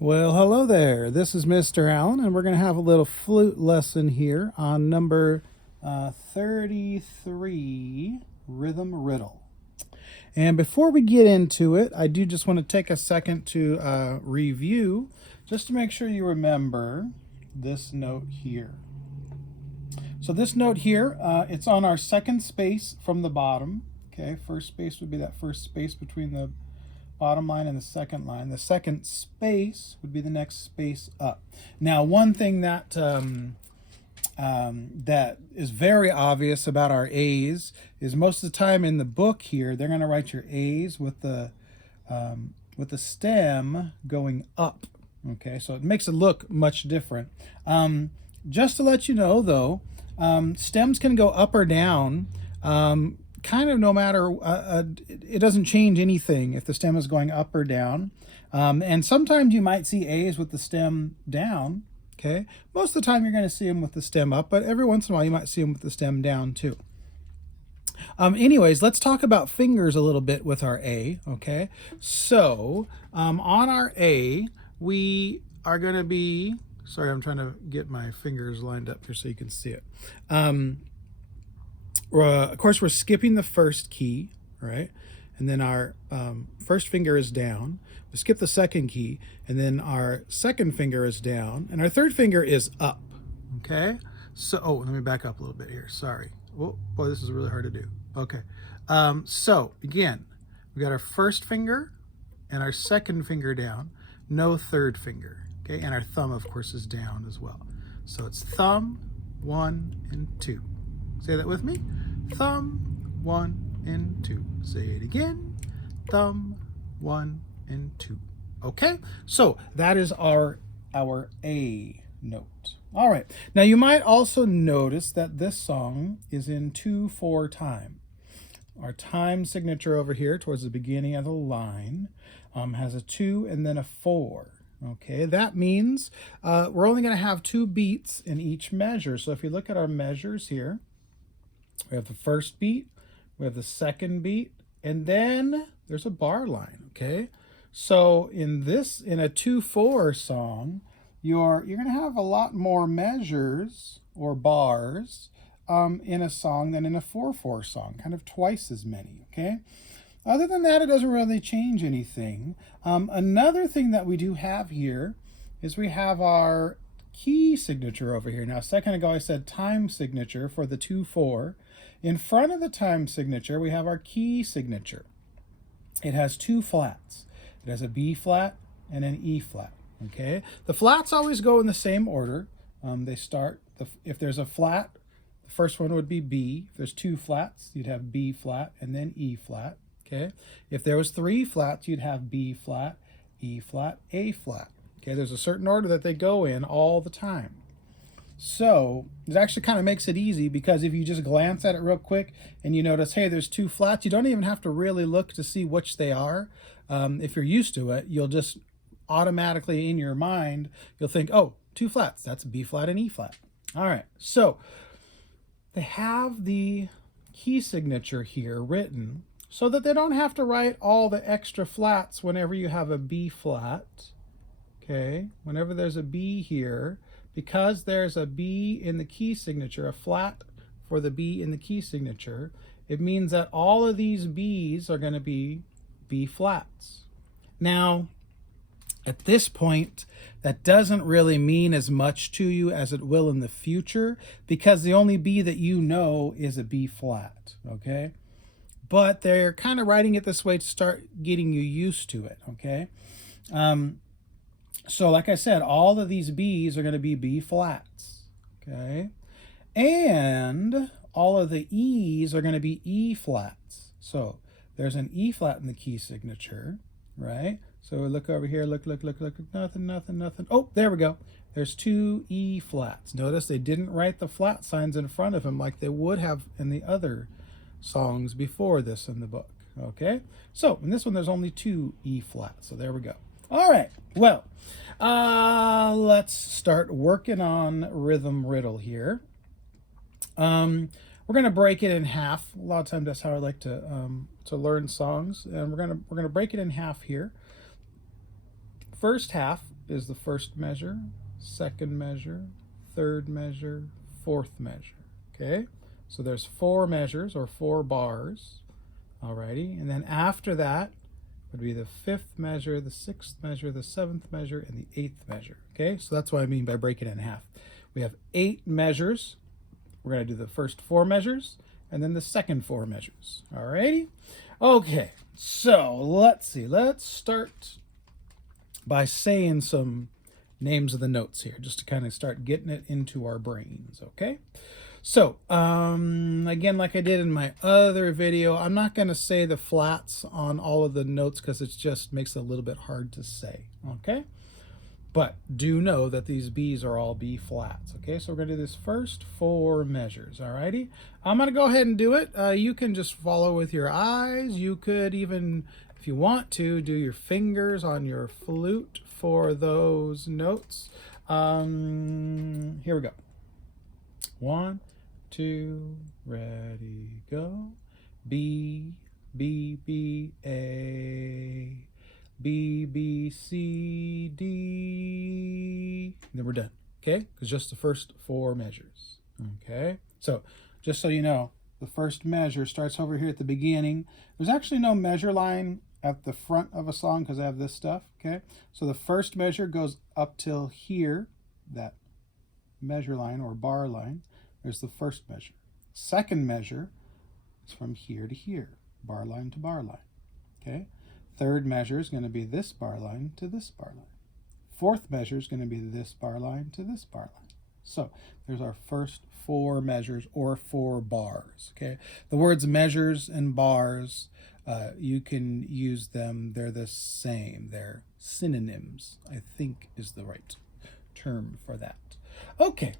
Well, hello there. This is Mr. Allen, and we're going to have a little flute lesson here on number 33, Rhythm Riddle. And before we get into it, I do just want to take a second to review, just to make sure you remember this note here. So this note here, it's on our second space from the bottom. Okay, first space would be that first space between the bottom line and the second line. The second space would be the next space up. Now, one thing that that is very obvious about our A's is most of the time in the book here, they're going to write your A's with the stem going up. Okay, so it makes it look much different. Just to let you know, though, stems can go up or down. Kind of no matter, it doesn't change anything if the stem is going up or down. And sometimes you might see A's with the stem down, okay? Most of the time you're going to see them with the stem up, but every once in a while you might see them with the stem down too. Anyways, let's talk about fingers a little bit with our A, okay? So on our A, we are going to be, sorry, I'm trying to get my fingers lined up here so you can see it. Of course, we're skipping the first key, right? And then our first finger is down. We skip the second key, and then our second finger is down, and our third finger is up, okay? So, oh, let me back up a little bit here. Sorry. Oh, boy, this is really hard to do. Okay. So, again, we got our first finger and our second finger down, no third finger, okay? And our thumb, of course, is down as well. So it's thumb, 1, and 2. Say that with me. Thumb, 1 and 2. Say it again. Thumb, 1 and 2. Okay, so that is our A note. All right, now you might also notice that this song is in 2/4 time. Our time signature over here towards the beginning of the line has a 2 and then a 4. Okay, that means we're only going to have 2 beats in each measure. So if you look at our measures here, we have the first beat, we have the second beat, and then there's a bar line, okay? So in a 2/4 song, you're going to have a lot more measures or bars in a song than in a 4/4 song, kind of twice as many, okay? Other than that, it doesn't really change anything. Another thing that we do have here is we have our key signature over here. Now, a second ago I said time signature for the 2/4. In front of the time signature, we have our key signature. It has 2 flats. It has a B flat and an E flat, okay? The flats always go in the same order. They start, if there's a flat, the first one would be B. If there's 2 flats, you'd have B flat and then E flat, okay? If there was 3 flats, you'd have B flat, E flat, A flat. Okay, there's a certain order that they go in all the time. So it actually kind of makes it easy because if you just glance at it real quick and you notice, hey, there's 2 flats, you don't even have to really look to see which they are. If you're used to it, you'll just automatically in your mind, you'll think, oh, 2 flats, that's B flat and E flat. All right, so they have the key signature here written so that they don't have to write all the extra flats whenever you have a B flat. Okay, whenever there's a B here, because there's a B in the key signature, a flat for the B in the key signature, it means that all of these B's are going to be B flats. Now, at this point, that doesn't really mean as much to you as it will in the future because the only B that you know is a B flat, okay? But they're kind of writing it this way to start getting you used to it, okay? So like I said, all of these B's are going to be B flats, okay? And all of the E's are going to be E flats. So there's an E flat in the key signature, right? So look over here, look, nothing. Oh, there we go. There's 2 E flats. Notice they didn't write the flat signs in front of them like they would have in the other songs before this in the book, okay? So in this one, there's only 2 E flats. So there we go. All right, well, let's start working on Rhythm Riddle here. We're going to break it in half. A lot of times that's how I like to learn songs, and we're gonna break it in half here. First half is the first measure, second measure, third measure, fourth measure. Okay, so there's 4 measures or 4 bars. Alrighty, and then after that would be the 5th measure, the 6th measure, the 7th measure, and the 8th measure. Okay, so that's what I mean by breaking it in half. We have 8 measures. We're going to do the first 4 measures and then the second 4 measures. Alrighty, okay, so let's see. Let's start by saying some names of the notes here, just to kind of start getting it into our brains, okay? So, again, like I did in my other video, I'm not going to say the flats on all of the notes because it just makes it a little bit hard to say, okay? But do know that these B's are all B flats, okay? So we're going to do this first 4 measures, alrighty? I'm going to go ahead and do it. You can just follow with your eyes. You could even, if you want to, do your fingers on your flute for those notes. Here we go. 1, 2, ready, go. B, B, B, A, B, B, C, D. And then we're done, okay? It's just the first 4 measures, okay? So just so you know, the first measure starts over here at the beginning. There's actually no measure line at the front of a song because I have this stuff, okay? So the first measure goes up till here, that measure line or bar line. There's the first measure. Second measure is from here to here, bar line to bar line, okay? Third measure is going to be this bar line to this bar line. Fourth measure is going to be this bar line to this bar line. So there's our first 4 measures or 4 bars, okay? The words measures and bars, you can use them. They're the same. They're synonyms, I think is the right term for that. Okay,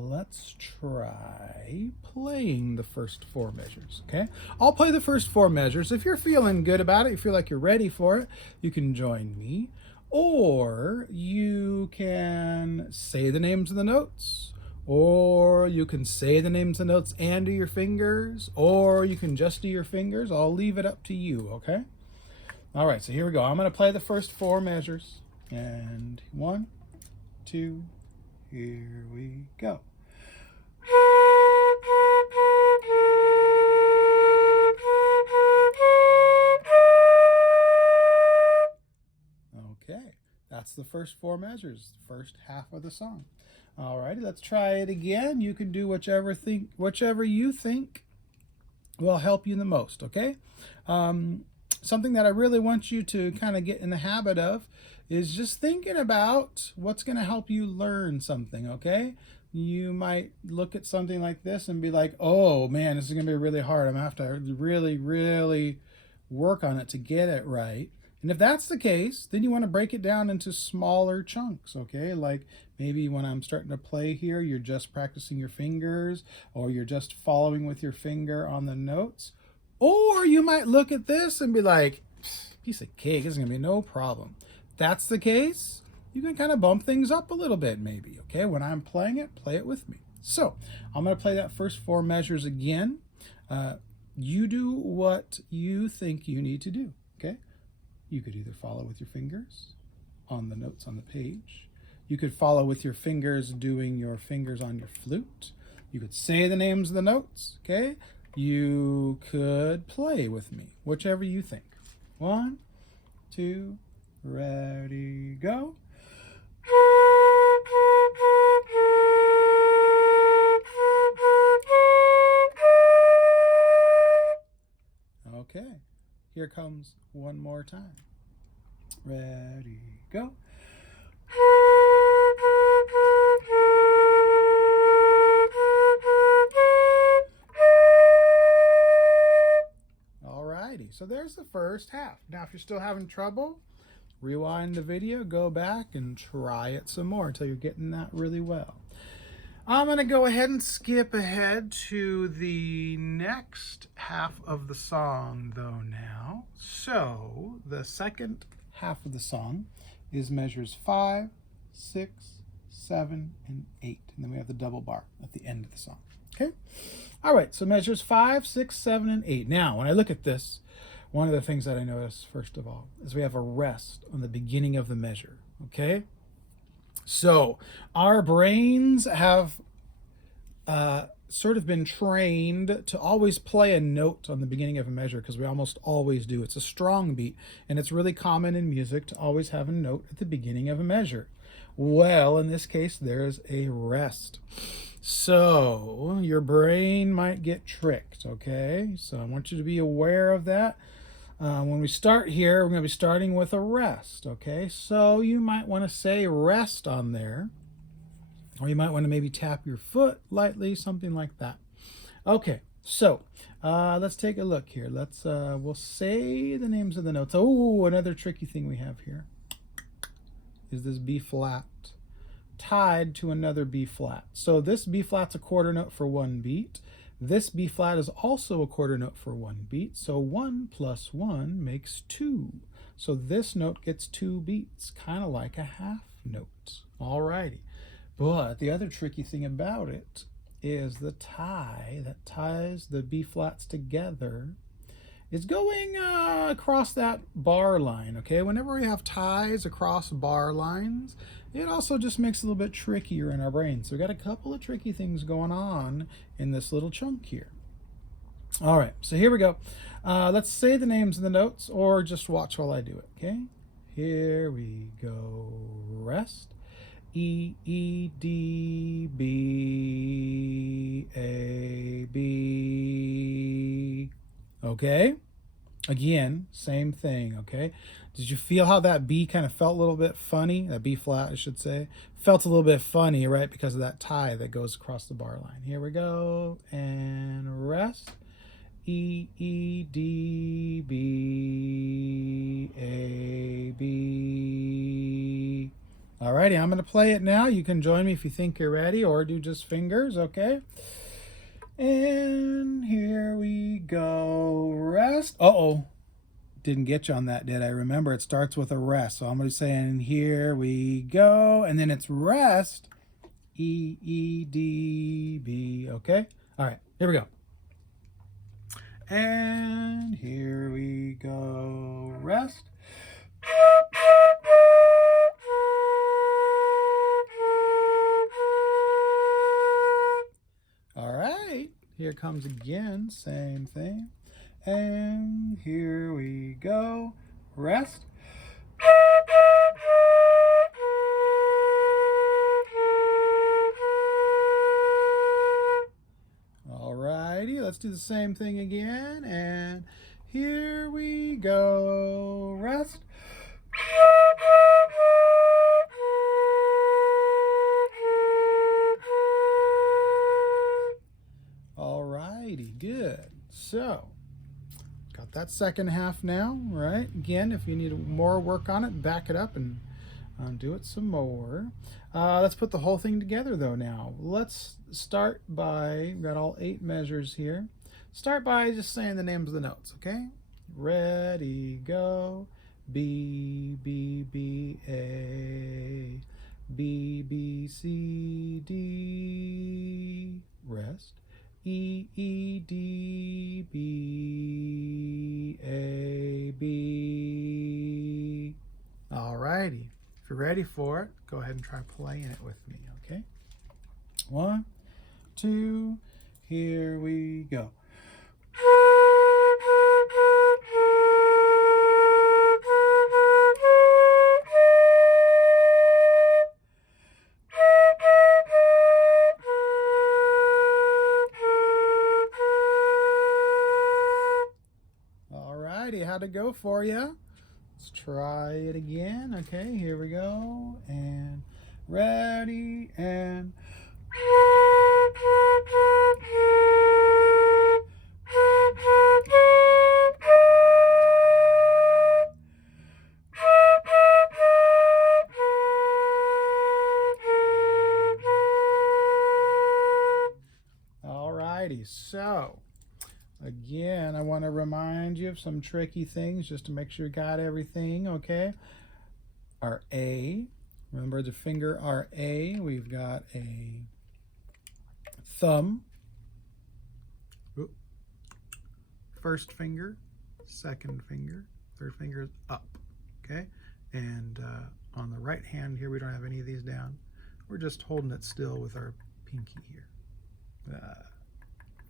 let's try playing the first 4 measures, okay? I'll play the first 4 measures. If you're feeling good about it, you feel like you're ready for it, you can join me. Or you can say the names of the notes. Or you can say the names of the notes and do your fingers. Or you can just do your fingers. I'll leave it up to you, okay? All right, so here we go. I'm going to play the first 4 measures. And 1, 2, here we go. Okay, that's the first 4 measures, first half of the song. All righty, let's try it again. You can do whichever you think will help you the most, okay? Something that I really want you to kind of get in the habit of is just thinking about what's going to help you learn something, okay? You might look at something like this and be like, oh man, this is going to be really hard. I'm going to have to really, really work on it to get it right. And if that's the case, then you want to break it down into smaller chunks, okay? Like maybe when I'm starting to play here, you're just practicing your fingers, or you're just following with your finger on the notes. Or you might look at this and be like, piece of cake, this is going to be no problem. If that's the case, you can kind of bump things up a little bit maybe, okay? When I'm playing it, play it with me. So I'm going to play that first 4 measures again. You do what you think you need to do, okay? You could either follow with your fingers on the notes on the page. You could follow with your fingers doing your fingers on your flute. You could say the names of the notes, okay? You could play with me, whichever you think. 1, 2, ready, go. Okay, here comes one more time. Ready, go. Alrighty, so there's the first half. Now, if you're still having trouble, rewind the video, go back and try it some more until you're getting that really well. I'm going to go ahead and skip ahead to the next half of the song, though, now. So, the second half of the song is measures 5, 6, 7, and 8. And then we have the double bar at the end of the song. Okay? All right, so measures 5, 6, 7, and 8. Now, when I look at this, one of the things that I noticed, first of all, is we have a rest on the beginning of the measure, okay? So our brains have sort of been trained to always play a note on the beginning of a measure, because we almost always do. It's a strong beat, and it's really common in music to always have a note at the beginning of a measure. Well, in this case, there's a rest. So your brain might get tricked, okay? So I want you to be aware of that. When we start here, we're going to be starting with a rest, okay? So you might want to say rest on there, or you might want to maybe tap your foot lightly, something like that. Okay, so let's take a look here. We'll say the names of the notes. Oh, another tricky thing we have here is this B flat tied to another B flat. So this B flat's a quarter note for one beat. This B flat is also a quarter note for one beat. So 1 plus 1 makes 2. So this note gets 2 beats, kind of like a half note. Alrighty. But the other tricky thing about it is the tie that ties the B flats together is going across that bar line, okay? Whenever we have ties across bar lines, it also just makes it a little bit trickier in our brain. So we got a couple of tricky things going on in this little chunk here. All right, so here we go. Let's say the names of the notes, or just watch while I do it, okay? Here we go. Rest. E, E, D, B, A, B. Okay? Again, same thing, okay? Did you feel how that B kind of felt a little bit funny? That B flat, I should say. Felt a little bit funny, right? Because of that tie that goes across the bar line. Here we go. And rest. E, E, D, B, A, B. Alrighty, I'm going to play it now. You can join me if you think you're ready, or do just fingers, okay? And here we go. Rest. Uh-oh. Didn't get you on that, did I? Remember, it starts with a rest. So I'm going to say, and here we go. And then it's rest. E, E, D, B. Okay? All right, here we go. And here we go. Rest. All right, here comes again, same thing. And here we go. Rest. All righty, let's do the same thing again. And here we go. Rest. Alrighty, good. So, got that second half now, right? Again, if you need more work on it, back it up and do it some more. Let's put the whole thing together though now. Let's start by, we've got all 8 measures here. Start by just saying the names of the notes, okay? Ready, go. B, B, B, A. B, B, C, D. Rest. E, E, D, B, A, B. Alrighty. If you're ready for it, go ahead and try playing it with me, okay? 1, 2, here we go. How'd it go for you? Let's try it again. Okay, here we go. And ready, and alrighty, so again, I want to remind you of some tricky things just to make sure you got everything, okay? Our A, remember the finger, our A, we've got a thumb, first finger, second finger, third finger is up, okay? And on the right hand here, we don't have any of these down. We're just holding it still with our pinky here.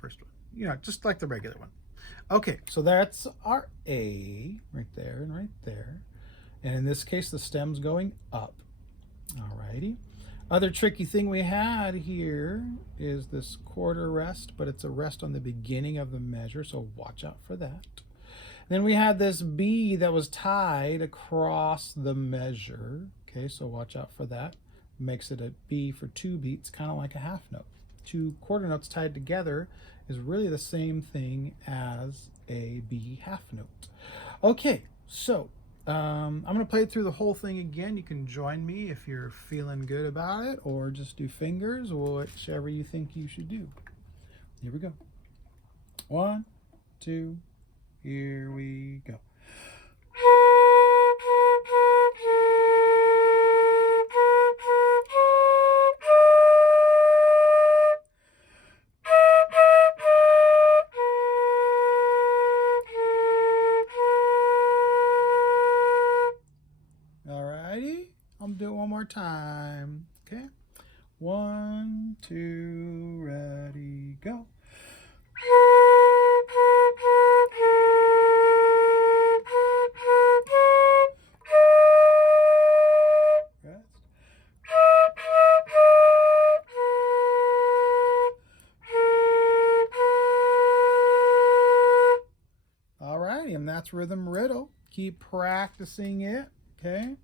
First one, you know, just like the regular one. Okay, so that's our A right there and right there. And in this case, the stem's going up. Alrighty. Other tricky thing we had here is this quarter rest, but it's a rest on the beginning of the measure, so watch out for that. Then we had this B that was tied across the measure. Okay, so watch out for that. Makes it a B for 2 beats, kind of like a half note. 2 quarter notes tied together is really the same thing as a B half note. Okay, so I'm going to play through the whole thing again. You can join me if you're feeling good about it, or just do fingers, or whichever you think you should do. Here we go. 1, 2, here we go. I'll do it one more time. Okay. 1, 2, ready, go. Rest. All righty, and that's Rhythm Riddle. Keep practicing it, okay?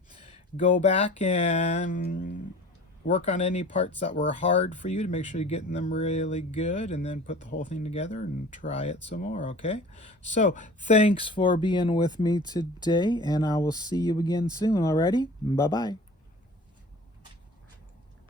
Go back and work on any parts that were hard for you to make sure you're getting them really good, and then put the whole thing together and try it some more, okay? So thanks for being with me today, and I will see you again soon. Alrighty, bye-bye.